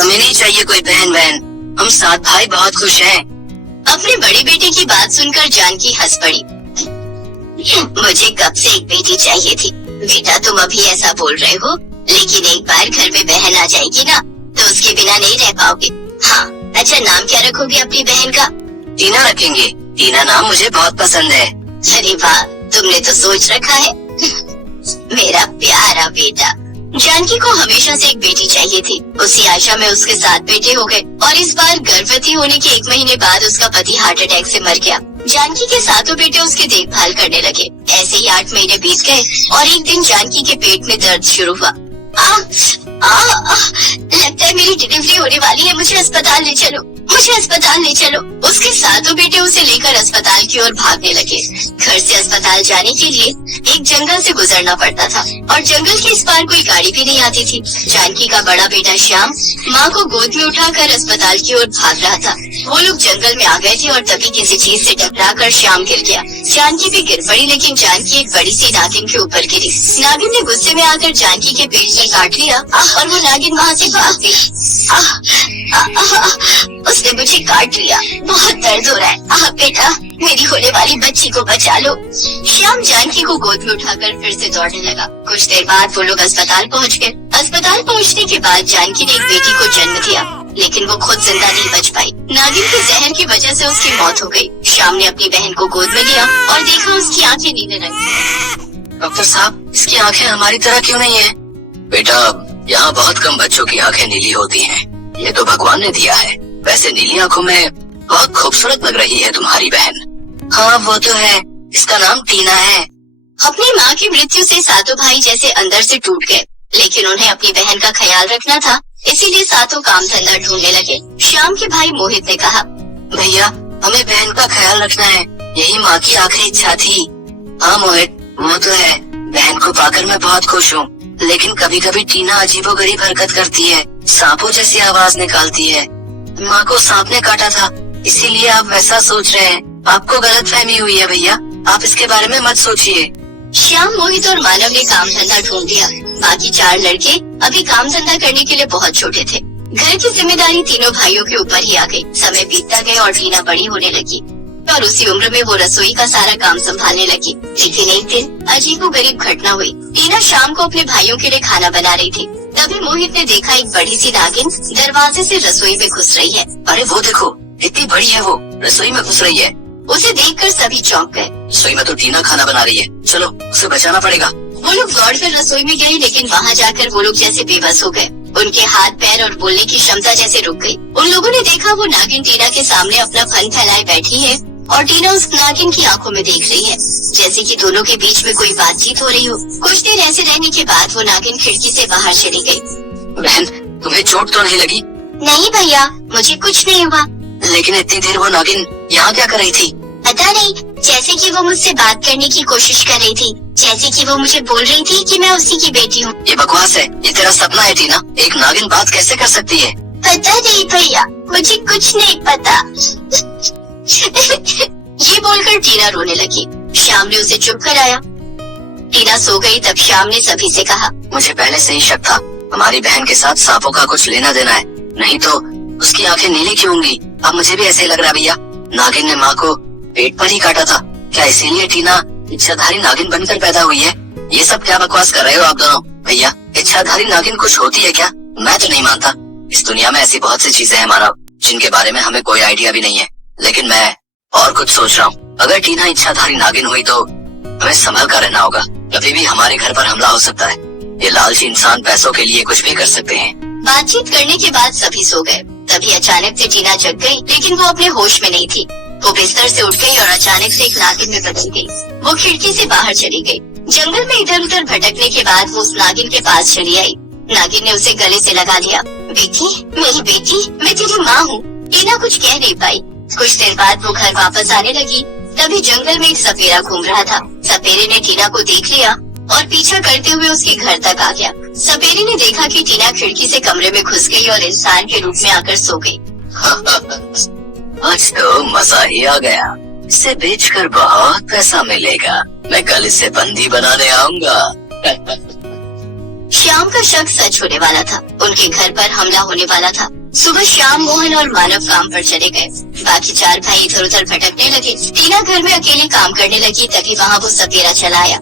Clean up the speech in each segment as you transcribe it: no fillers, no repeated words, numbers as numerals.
हमें नहीं चाहिए कोई बहन बहन, हम 7 भाई बहुत खुश हैं। अपने बड़े बेटे की बात सुनकर जानकी हंस पड़ी। मुझे कब से एक बेटी चाहिए थी। बेटा तुम अभी ऐसा बोल रहे हो, लेकिन एक बार घर में बहन आ जाएगी ना तो उसके बिना नहीं रह पाओगे। हाँ, अच्छा नाम क्या रखोगे अपनी बहन का? टीना रखेंगे। टीना नाम मुझे बहुत पसंद है। अरे वाह, तुमने तो सोच रखा है। मेरा प्यारा बेटा। जानकी को हमेशा से एक बेटी चाहिए थी। उसी आशा में उसके 7 बेटे हो गए और इस बार गर्भवती होने के 1 महीने बाद उसका पति हार्ट अटैक से मर गया। जानकी के 7 बेटे उसकी देखभाल करने लगे। ऐसे ही 8 महीने बीत गए और एक दिन जानकी के पेट में दर्द शुरू हुआ। लगता है मेरी डिलीवरी होने वाली है, मुझे अस्पताल ले चलो, मुझे अस्पताल ले चलो। उसके 7 बेटे उसे लेकर अस्पताल की ओर भागने लगे। घर से अस्पताल जाने के लिए एक जंगल से गुजरना पड़ता था और जंगल के इस पार कोई गाड़ी भी नहीं आती थी। जानकी का बड़ा बेटा श्याम माँ को गोद में उठाकर अस्पताल की ओर भाग रहा था। वो लोग जंगल में आ गए थे और तभी किसी चीज से टकराकर श्याम गिर गया। जानकी भी गिर पड़ी, लेकिन जानकी एक बड़ी सी नागिन के ऊपर गिरी। नागिन ने गुस्से में आकर जानकी के पेट में काट लिया और वो नागिन वहाँ से भाग गई। उसने मुझे काट लिया, बहुत दर्द हो रहा है। बेटा, मेरी होने वाली बच्ची को बचा लो। श्याम जानकी को गोद में उठाकर फिर से दौड़ने लगा। कुछ देर बाद वो लोग अस्पताल पहुँच गए। अस्पताल पहुँचने के बाद जानकी ने एक बेटी को जन्म दिया, लेकिन वो खुद जिंदा नहीं बच पाई। नागिन के जहर की वजह से उसकी मौत हो गई। श्याम ने अपनी बहन को गोद में लिया और देखा उसकी आंखें नीले रंग। डॉक्टर साहब, इसकी आंखें हमारी तरह क्यों नहीं है? बेटा, यहाँ बहुत कम बच्चों की आंखें नीली होती हैं। ये तो भगवान ने दिया है। वैसे नीली आंखों में बहुत खूबसूरत लग रही है तुम्हारी बहन। हाँ वो तो है, इसका नाम टीना है। अपनी माँ की मृत्यु से 7 भाई जैसे अंदर से टूट गए, लेकिन उन्हें अपनी बहन का ख्याल रखना था, इसीलिए 7 काम धंधा ढूंढने लगे। श्याम के भाई मोहित ने कहा, भैया हमें बहन का ख्याल रखना है, यही माँ की आखिरी इच्छा थी। हाँ मोहित, वो तो है, बहन को पाकर मैं बहुत खुश हूँ, लेकिन कभी कभी टीना अजीबोगरीब हरकत करती है, सांपों जैसी आवाज निकालती है। माँ को सांप ने काटा था, इसीलिए आप वैसा सोच रहे हैं। आपको गलतफहमी हुई है भैया, आप इसके बारे में मत सोचिए। श्याम, मोहित और मानव ने काम धंधा ढूंढ लिया। बाकी 4 लड़के अभी काम धंधा करने के लिए बहुत छोटे थे। घर की जिम्मेदारी तीनों भाइयों के ऊपर ही आ गई। समय बीतता गया और टीना बड़ी होने लगी और उसी उम्र में वो रसोई का सारा काम संभालने लगी। लेकिन एक दिन अजीबोगरीब घटना हुई। टीना शाम को अपने भाइयों के लिए खाना बना रही थी। तभी मोहित ने देखा एक बड़ी सी नागिन दरवाजे से रसोई में घुस रही है। अरे वो देखो, इतनी बड़ी है वो, रसोई में घुस रही है। उसे देखकर सभी चौंक गए। रसोई में तो टीना खाना बना रही है, चलो उसे बचाना पड़ेगा। वो लोग दौड़कर रसोई में गए, लेकिन वहाँ जाकर वो लोग जैसे बेबस हो गए। उनके हाथ पैर और बोलने की क्षमता जैसे रुक गई। उन लोगों ने देखा वो नागिन टीना के सामने अपना फन फैलाए बैठी है और टीना उस नागिन की आंखों में देख रही है, जैसे कि दोनों के बीच में कोई बातचीत हो रही हो। कुछ देर ऐसे रहने के बाद वो नागिन खिड़की से बाहर चली गई। बहन, तुम्हें चोट तो नहीं लगी? नहीं भैया, मुझे कुछ नहीं हुआ। लेकिन इतनी देर वो नागिन यहाँ क्या कर रही थी? पता नहीं, जैसे कि वो मुझसे बात करने की कोशिश कर रही थी, जैसे कि वो मुझे बोल रही थी कि मैं उसी की बेटी हूँ। ये बकवास है, ये तेरा सपना है टीना। एक नागिन बात कैसे कर सकती है? पता नहीं भैया, मुझे कुछ नहीं पता। ये बोलकर टीना रोने लगी। श्याम ने उसे चुप कराया। टीना सो गई। तब श्याम ने सभी से कहा, मुझे पहले से ही शक था, हमारी बहन के साथ सांपों का कुछ लेना देना है, नहीं तो उसकी आंखें नीली क्यों होंगी? अब मुझे भी ऐसे ही लग रहा भैया, नागिन ने माँ को पेट पर ही काटा था। क्या इसीलिए टीना इच्छाधारी नागिन बनकर पैदा हुई है? ये सब क्या बकवास कर रहे हो आप दोनों? भैया, इच्छाधारी नागिन कुछ होती है क्या? मैं तो नहीं मानता। इस दुनिया में ऐसी बहुत सी चीजें हैं मानव, जिनके बारे में हमें कोई आइडिया भी नहीं है। लेकिन मैं और कुछ सोच रहा हूँ। अगर टीना इच्छाधारी नागिन हुई तो हमें संभल कर रहना होगा, कभी भी हमारे घर पर हमला हो सकता है। ये लालची इंसान पैसों के लिए कुछ भी कर सकते हैं। बातचीत करने के बाद सभी सो गए। तभी अचानक से टीना जग गई, लेकिन वो अपने होश में नहीं थी। वो बिस्तर से उठ गई और अचानक से एक नागिन में बदल गई। वो खिड़की से बाहर चली गई। जंगल में इधर उधर भटकने के बाद वो उस नागिन के पास चली आई। नागिन ने उसे गले से लगा लिया। बेटी, मेरी बेटी, मैं तेरी माँ हूँ। टीना कुछ कह नहीं पाई। कुछ देर बाद वो घर वापस आने लगी। तभी जंगल में एक सपेरा घूम रहा था। सपेरे ने टीना को देख लिया और पीछा करते हुए उसके घर तक आ गया। सपेरे ने देखा कि टीना खिड़की से कमरे में घुस गई और इंसान के रूप में आकर सो गई। आज तो मजा ही आ गया, इसे बेचकर बहुत पैसा मिलेगा। मैं कल इसे बंदी बनाने आऊंगा। श्याम का शक सच होने वाला था। उनके घर पर हमला होने वाला था। सुबह श्याम, मोहन और मानव काम पर चले गए। बाकी 4 भाई इधर उधर भटकने लगे। टीना घर में अकेली काम करने लगी, तभी वहाँ वो सपेरा चला आया।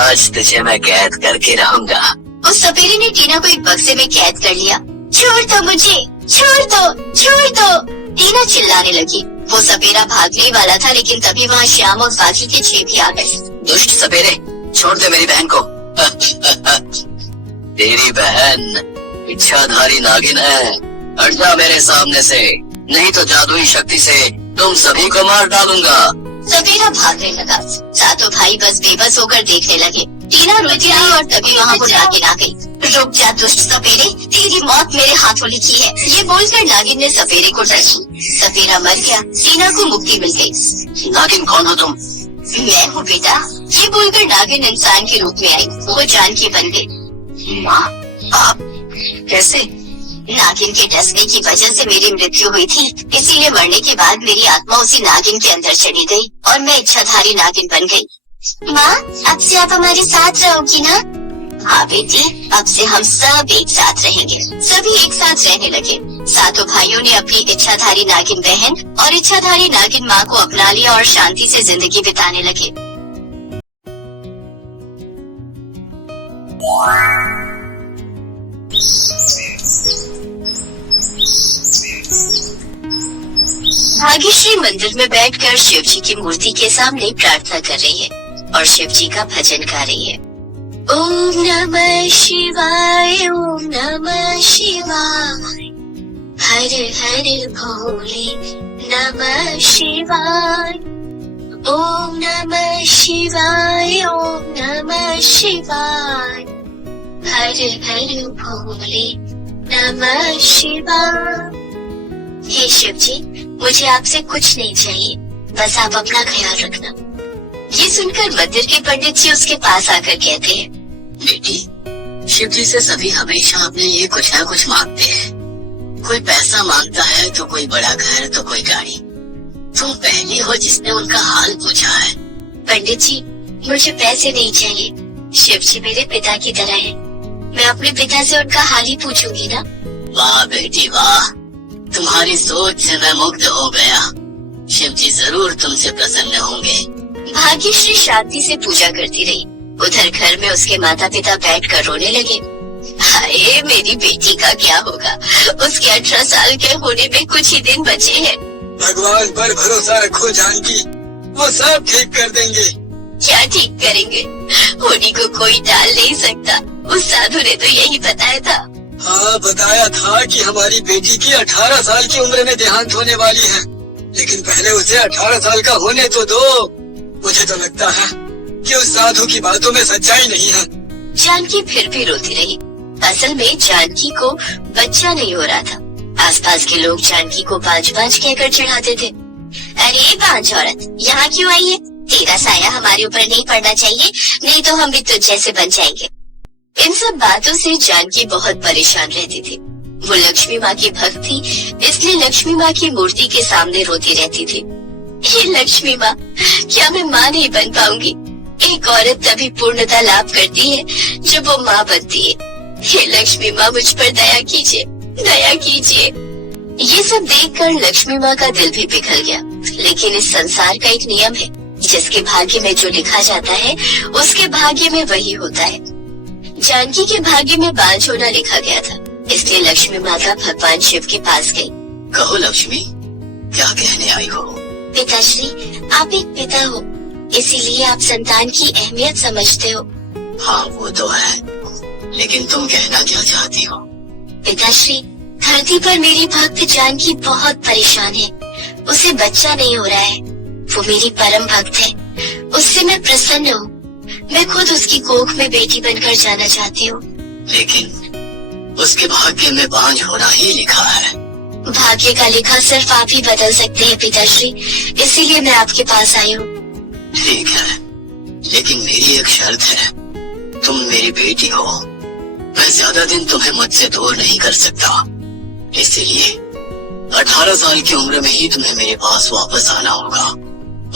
आज तुझे मैं कैद करके रहूंगा। उस सपेरे ने टीना को एक बक्से में कैद कर लिया। छोड़ दो मुझे, छोड़ दो, छोड़ दो। टीना चिल्लाने लगी। वो सपेरा भागने वाला था, लेकिन तभी वहाँ श्याम और बाकी के 6 भी आ गए। दुष्ट सपेरे, छोड़ दे मेरी बहन को। तेरी बहन इच्छाधारी नागिन है, हट जा मेरे सामने से, नहीं तो जादुई शक्ति से तुम सभी को मार डालूंगा। सपेरा भागने लगा। सातों भाई बस बेबस होकर देखने लगे। टीना रोती रही और तभी वहाँ वो नागिन आ गई। रुक जा दुष्ट सपेरे, तेरी मौत मेरे हाथों लिखी है। ये बोलकर नागिन ने सपेरे को डसी। सपेरा मर गया। टीना को मुक्ति मिल गई। नागिन कौन हो तुम? मैं हूँ बेटा। ये बोलकर नागिन इंसान के रूप में आई। वो जानकी बन गई। माँ, आप कैसे? नागिन के डसने की वजह से मेरी मृत्यु हुई थी, इसीलिए मरने के बाद मेरी आत्मा उसी नागिन के अंदर चली गई और मैं इच्छाधारी नागिन बन गई। माँ, अब से आप हमारे साथ रहोगी ना? हाँ बेटी, अब से हम सब एक साथ रहेंगे। सभी एक साथ रहने लगे। सातों भाइयों ने अपनी इच्छाधारी नागिन बहन और इच्छाधारी नागिन माँ को अपना लिया और शांति से जिंदगी बिताने लगे। भाग्यश्री मंदिर में बैठकर शिव जी की मूर्ति के सामने प्रार्थना कर रही है और शिव जी का भजन गा रही है। ओम नमः शिवाय, ओम नमः शिवाय, हर हर भोले नमः शिवाय। ओम नमः शिवाय, ओम नमः शिवाय, हर हर भोले नमः शिवाय। हे शिव जी, मुझे आपसे कुछ नहीं चाहिए, बस आप अपना ख्याल रखना। ये सुनकर मंदिर के पंडित जी उसके पास आकर कहते हैं, बेटी, शिव जी से सभी हमेशा अपने लिए कुछ न कुछ मांगते हैं। कोई पैसा मांगता है, तो कोई बड़ा घर, तो कोई गाड़ी। तुम पहली हो जिसने उनका हाल पूछा है। पंडित जी, मुझे पैसे नहीं चाहिए। शिव जी मेरे पिता की तरह है। मैं अपने पिता से उनका हाल ही पूछूंगी ना। वाह बेटी वाह, तुम्हारी सोच से मैं मुग्ध हो गया। शिव जी जरूर तुमसे प्रसन्न होंगे। भाग्यश्री शांति से पूजा करती रही। उधर घर में उसके माता पिता बैठकर रोने लगे। हाय, मेरी बेटी का क्या होगा? उसके 18 साल के होने में कुछ ही दिन बचे हैं। भगवान पर भरोसा रखो जानकी, वो सब ठीक कर देंगे। क्या ठीक करेंगे? होनी को कोई टाल नहीं सकता। उस साधु ने तो यही बताया था। हाँ, बताया था कि हमारी बेटी की 18 साल की उम्र में देहांत होने वाली है, लेकिन पहले उसे 18 साल का होने तो दो। मुझे तो लगता है कि उस साधु की बातों में सच्चाई नहीं है। जानकी फिर भी रोती रही। असल में जानकी को बच्चा नहीं हो रहा था। आसपास के लोग जानकी को बांझ बांझ कहकर चिढ़ाते थे। अरे बांझ औरत, यहाँ क्यों आई है? तेरा साया हमारे ऊपर नहीं पड़ना चाहिए, नहीं तो हम भी तुझ जैसे बन जाएंगे। इन सब बातों से जानकी बहुत परेशान रहती थी। वो लक्ष्मी माँ की भक्त थी, इसलिए लक्ष्मी माँ की मूर्ति के सामने रोती रहती थी। हे लक्ष्मी माँ, क्या मैं माँ नहीं बन पाऊंगी? एक औरत तभी पूर्णता लाभ करती है जब वो माँ बनती है। हे लक्ष्मी माँ, मुझ पर दया कीजिए, दया कीजिए। ये सब देखकर लक्ष्मी माँ का दिल भी पिघल गया। लेकिन इस संसार का एक नियम है, जिसके भाग्य में जो लिखा जाता है उसके भाग्य में वही होता है। जानकी के भाग्य में बांझ होना लिखा गया था, इसलिए लक्ष्मी माता भगवान शिव के पास गई। कहो लक्ष्मी, क्या कहने आई हो? पिताश्री, आप एक पिता हो, इसीलिए आप संतान की अहमियत समझते हो। हाँ वो तो है, लेकिन तुम कहना क्या चाहती हो? पिताश्री, धरती पर मेरी भक्त जानकी बहुत परेशान है। उसे बच्चा नहीं हो रहा है। वो मेरी परम भक्त है, उससे मैं प्रसन्न हूँ। मैं खुद उसकी कोख में बेटी बनकर जाना चाहती हूँ। लेकिन उसके भाग्य में बांझ होना ही लिखा है। भाग्य का लिखा सिर्फ आप ही बदल सकते हैं पिताश्री, इसीलिए मैं आपके पास आई हूँ। ठीक है, लेकिन मेरी एक शर्त है। तुम मेरी बेटी हो, मैं ज्यादा दिन तुम्हें मुझसे दूर नहीं कर सकता। इसीलिए 18 साल की उम्र में ही तुम्हें मेरे पास वापस आना होगा,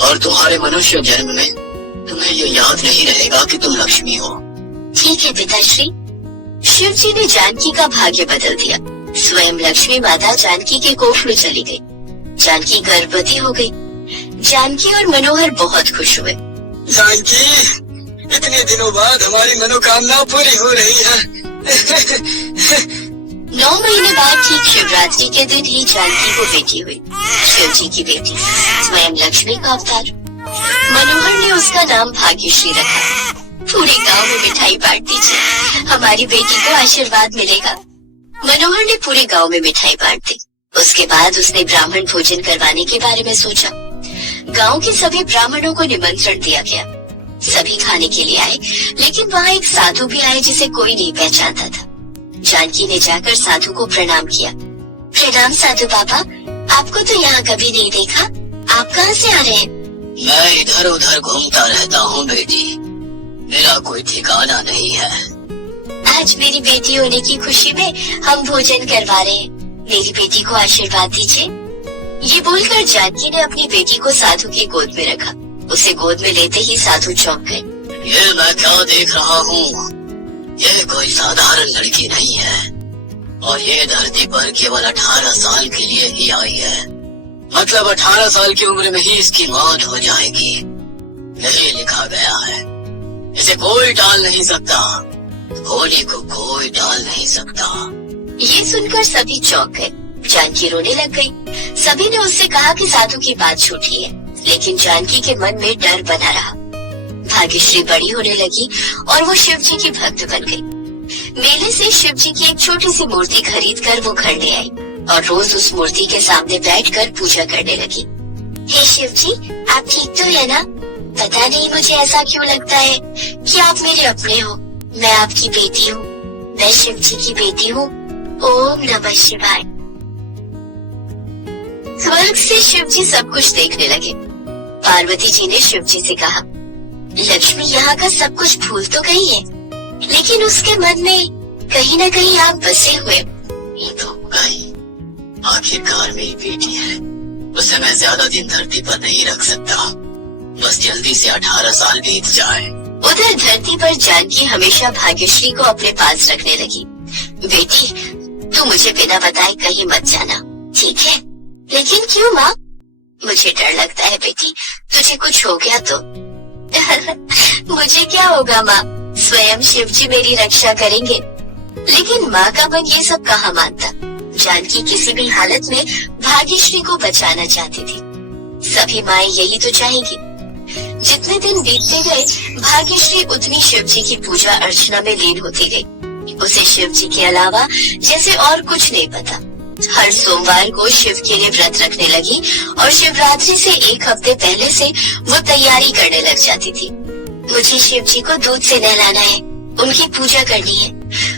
और तुम्हारे मनुष्य जन्म में तुम्हें ये याद नहीं रहेगा कि तुम लक्ष्मी हो। ठीक है पिताश्री। शिव जी ने जानकी का भाग्य बदल दिया। स्वयं लक्ष्मी माता जानकी के कोख में चली गई। जानकी गर्भवती हो गई। जानकी और मनोहर बहुत खुश हुए। जानकी, इतने दिनों बाद हमारी मनोकामना पूरी हो रही है। 9 महीने बाद ठीक शिवरात्रि के दिन ही जानकी को बेटी हुई। शिव जी की बेटी, स्वयं लक्ष्मी का अवतार। मनोहर ने उसका नाम भाग्यश्री रखा। पूरे गांव में मिठाई बांट दीजिए, हमारी बेटी को आशीर्वाद मिलेगा। मनोहर ने पूरे गांव में मिठाई बांट दी। उसके बाद उसने ब्राह्मण भोजन करवाने के बारे में सोचा। गांव के सभी ब्राह्मणों को निमंत्रण दिया गया। सभी खाने के लिए आए, लेकिन वहाँ एक साधु भी आए जिसे कोई नहीं पहचानता था। जानकी ने जाकर साधु को प्रणाम किया। प्रणाम साधु बाबा, आपको तो यहाँ कभी नहीं देखा। आप कहाँ से आ रहे हैं? मैं इधर उधर घूमता रहता हूँ बेटी, मेरा कोई ठिकाना नहीं है। आज मेरी बेटी होने की खुशी में हम भोजन करवा रहे हैं। मेरी बेटी को आशीर्वाद दीजिए। ये बोलकर जानकी ने अपनी बेटी को साधु की गोद में रखा। उसे गोद में लेते ही साधु चौंक गए। ये मैं क्या देख रहा हूँ? ये कोई साधारण लड़की नहीं है और ये धरती पर केवल 18 साल के लिए ही आई है। मतलब 18 साल की उम्र में ही इसकी मौत हो जाएगी, यही लिखा गया है। इसे कोई टाल नहीं सकता, होली को कोई टाल नहीं सकता। ये सुनकर सभी चौंक गए। जानकी रोने लग गई। सभी ने उससे कहा कि साधु की बात झूठी है, लेकिन जानकी के मन में डर बना रहा। भाग्यश्री बड़ी होने लगी और वो शिव जी की भक्त बन गई। मेले से शिव जी की एक छोटी सी मूर्ति खरीद कर वो घर ले आई और रोज उस मूर्ति के सामने बैठकर पूजा करने लगी। हे शिव जी, आप ठीक तो है ना? पता नहीं मुझे ऐसा क्यों लगता है कि आप मेरे अपने हो। मैं आपकी बेटी हूँ, मैं शिव जी की बेटी हूँ। ओम नमः शिवाय। स्वर्ग से शिव जी सब कुछ देखने लगे। पार्वती जी ने शिव जी से कहा, लक्ष्मी यहाँ का सब कुछ भूल तो गई है, लेकिन उसके मन में कहीं न कहीं आप बसे हुए। ये तो गई, आखिरकार मेरी बेटी है, उसे मैं ज्यादा दिन धरती पर नहीं रख सकता। बस जल्दी से 18 साल बीत जाए। उधर धरती पर जानकी हमेशा भाग्यश्री को अपने पास रखने लगी। बेटी, तू मुझे बिना बताए कहीं मत जाना, ठीक है? लेकिन क्यों माँ? मुझे डर लगता है बेटी, तुझे कुछ हो गया तो। मुझे क्या होगा माँ, स्वयं शिव जी मेरी रक्षा करेंगे। लेकिन माँ का मन ये सब कहाँ मानता। जानकी किसी भी हालत में भाग्यश्री को बचाना चाहती थी। सभी माएं यही तो चाहेंगी। जितने दिन बीतते गए, भाग्यश्री उतनी शिव जी की पूजा अर्चना में लीन होती गई। उसे शिव जी के अलावा जैसे और कुछ नहीं पता। हर सोमवार को शिव के लिए व्रत रखने लगी और शिवरात्रि से 1 हफ्ते पहले से वो तैयारी करने लग जाती थी। मुझे शिव जी को दूध से नहलाना है, उनकी पूजा करनी है।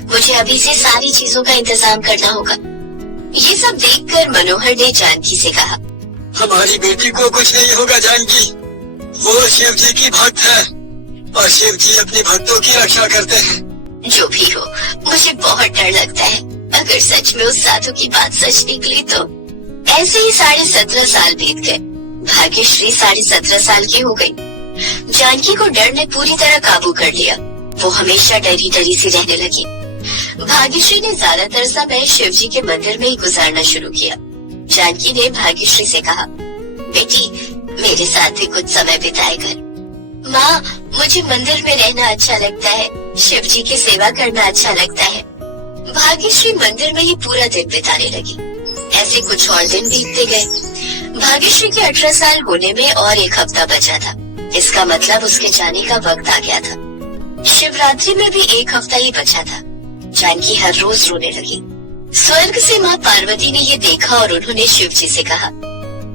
मुझे अभी से सारी चीजों का इंतजाम करना होगा। ये सब देखकर मनोहर ने जानकी से कहा, हमारी बेटी को कुछ नहीं होगा जानकी, वो शिव जी की भक्त है और शिव जी अपने भक्तों की रक्षा करते हैं। जो भी हो, मुझे बहुत डर लगता है। अगर सच में उस साधु की बात सच निकली तो। ऐसे ही 17.5 साल बीत गए। भाग्यश्री 17.5 साल की हो गई। जानकी को डर ने पूरी तरह काबू कर लिया। वो हमेशा डरी डरी सी रहने लगी। भाग्यश्री ने ज्यादातर समय शिव जी के मंदिर में ही गुजारना शुरू किया। जानकी ने भाग्यश्री से कहा, बेटी, मेरे साथ भी कुछ समय बिताए कर। माँ, मुझे मंदिर में रहना अच्छा लगता है, शिव जी की सेवा करना अच्छा लगता है। भाग्यश्री मंदिर में ही पूरा दिन बिताने लगी। ऐसे कुछ और दिन बीतते गए। भाग्यश्री के 18 साल होने में और 1 हफ्ता बचा था। इसका मतलब उसके जाने का वक्त आ गया था। शिवरात्रि में भी 1 हफ्ता ही बचा था। जानकी हर रोज रोने लगी। स्वर्ग से माँ पार्वती ने ये देखा और उन्होंने शिव जी से कहा,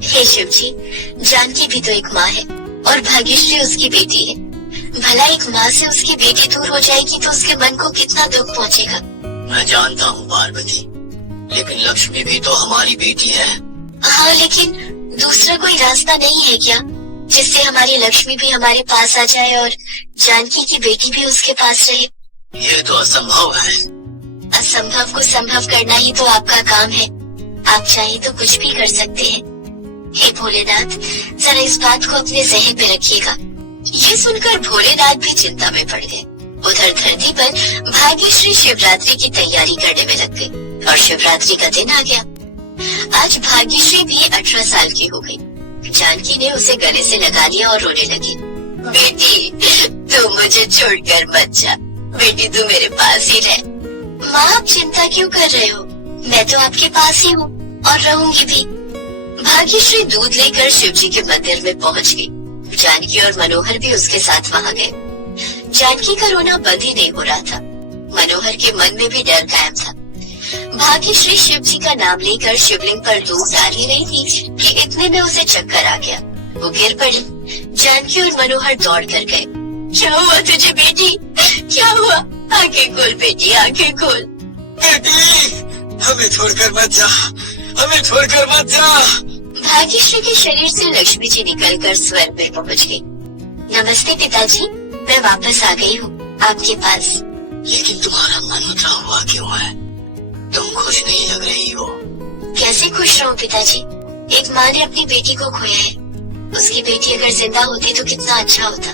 हे शिव जी, जानकी भी तो एक माँ है और भाग्यश्री उसकी बेटी है। भला एक माँ से उसकी बेटी दूर हो जाएगी तो उसके मन को कितना दुख पहुँचेगा। मैं जानता हूँ पार्वती, लेकिन लक्ष्मी भी तो हमारी बेटी है। हाँ, लेकिन दूसरा कोई रास्ता नहीं है क्या, जिससे हमारी लक्ष्मी भी हमारे पास आ जाए और जानकी की बेटी भी उसके पास रहे? ये तो असंभव है। असंभव को संभव करना ही तो आपका काम है। आप चाहे तो कुछ भी कर सकते हैं। हे भोलेनाथ, जरा इस बात को अपने जहन में रखिएगा। ये सुनकर भोलेनाथ भी चिंता में पड़ गए। उधर धरती पर भाग्यश्री शिवरात्रि की तैयारी करने में लग गई और शिवरात्रि का दिन आ गया। आज भाग्यश्री भी 18 साल की हो गई। जानकी ने उसे गले से लगा लिया और रोने लगी। बेटी, तू मुझे छोड़कर मत जा। बेटी, तू मेरे पास ही रह। माँ, आप चिंता क्यों कर रहे हो? मैं तो आपके पास ही हूँ और रहूंगी भी। भाग्यश्री दूध लेकर शिवजी के मंदिर में पहुँच गई। जानकी और मनोहर भी उसके साथ वहाँ गए। जानकी का रोना बंद ही नहीं हो रहा था। मनोहर के मन में भी डर कायम था। भाग्यश्री शिव जी का नाम लेकर शिवलिंग पर दूध डाल ही रही थी कि इतने में उसे चक्कर आ गया। वो गिर पड़ी। जानकी और मनोहर दौड़ कर गए। क्या हुआ तुझे बेटी? क्या हुआ? आंखें खोल बेटी, आंखें खोल। बेटी, हमें छोड़कर मत जा, हमें छोड़कर मत जा। भाग्यश्री के शरीर से लक्ष्मी जी निकलकर स्वर्ग में पहुँच गई। नमस्ते पिताजी, मैं वापस आ गई हूँ आपके पास। लेकिन तुम्हारा मन उतरा हुआ क्यों है? तुम खुश नहीं लग रही हो। कैसे खुश रहूं पिताजी? एक माँ ने अपनी बेटी को खोया है। उसकी बेटी अगर जिंदा होती तो कितना अच्छा होता।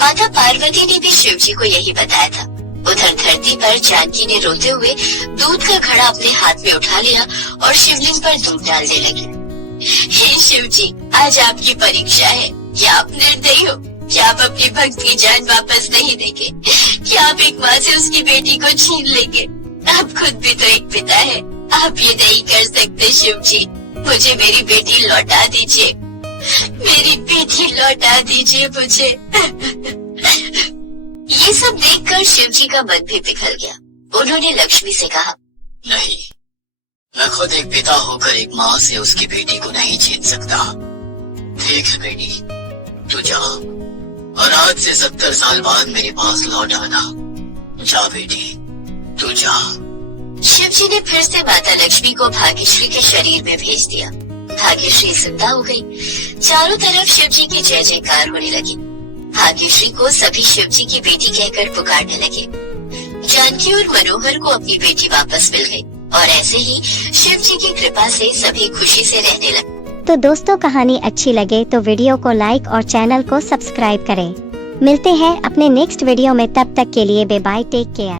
माता पार्वती ने भी शिव जी को यही बताया था। उधर धरती पर जानकी ने रोते हुए दूध का घड़ा अपने हाथ में उठा लिया और शिवलिंग पर दूध डालने लगी। हे शिव जी, आज आपकी परीक्षा है। क्या आप निर्दयी हो? क्या आप अपनी भक्त की जान वापस नहीं देंगे? क्या आप एक माँ से उसकी बेटी को छीन लेंगे? आप खुद भी तो एक पिता है। आप ये नहीं कर सकते शिव जी। मुझे मेरी बेटी लौटा दीजिए। मेरी बेटी लौटा दीजिए मुझे। ये सब देखकर शिव जी का मन भी पिघल गया। उन्होंने लक्ष्मी से कहा, नहीं, मैं खुद एक पिता होकर एक माँ से उसकी बेटी को नहीं छीन सकता। देख बेटी, तू जा और आज से 70 साल बाद मेरे पास लौट आना। जा बेटी, तू जा। शिव जी ने फिर से माता लक्ष्मी को भाग्यश्री के शरीर में भेज दिया। भाग्यश्री जिंदा हो गई। चारों तरफ शिव जी की जय जयकार होने लगी। भाग्यश्री को सभी शिव जी की बेटी कहकर पुकारने लगे। जानकी और मनोहर को अपनी बेटी वापस मिल गई और ऐसे ही शिव जी की कृपा से सभी खुशी से रहने लगे। तो दोस्तों, कहानी अच्छी लगे तो वीडियो को लाइक और चैनल को सब्सक्राइब करें। मिलते हैं अपने नेक्स्ट वीडियो में, तब तक के लिए बाय बाय, टेक केयर।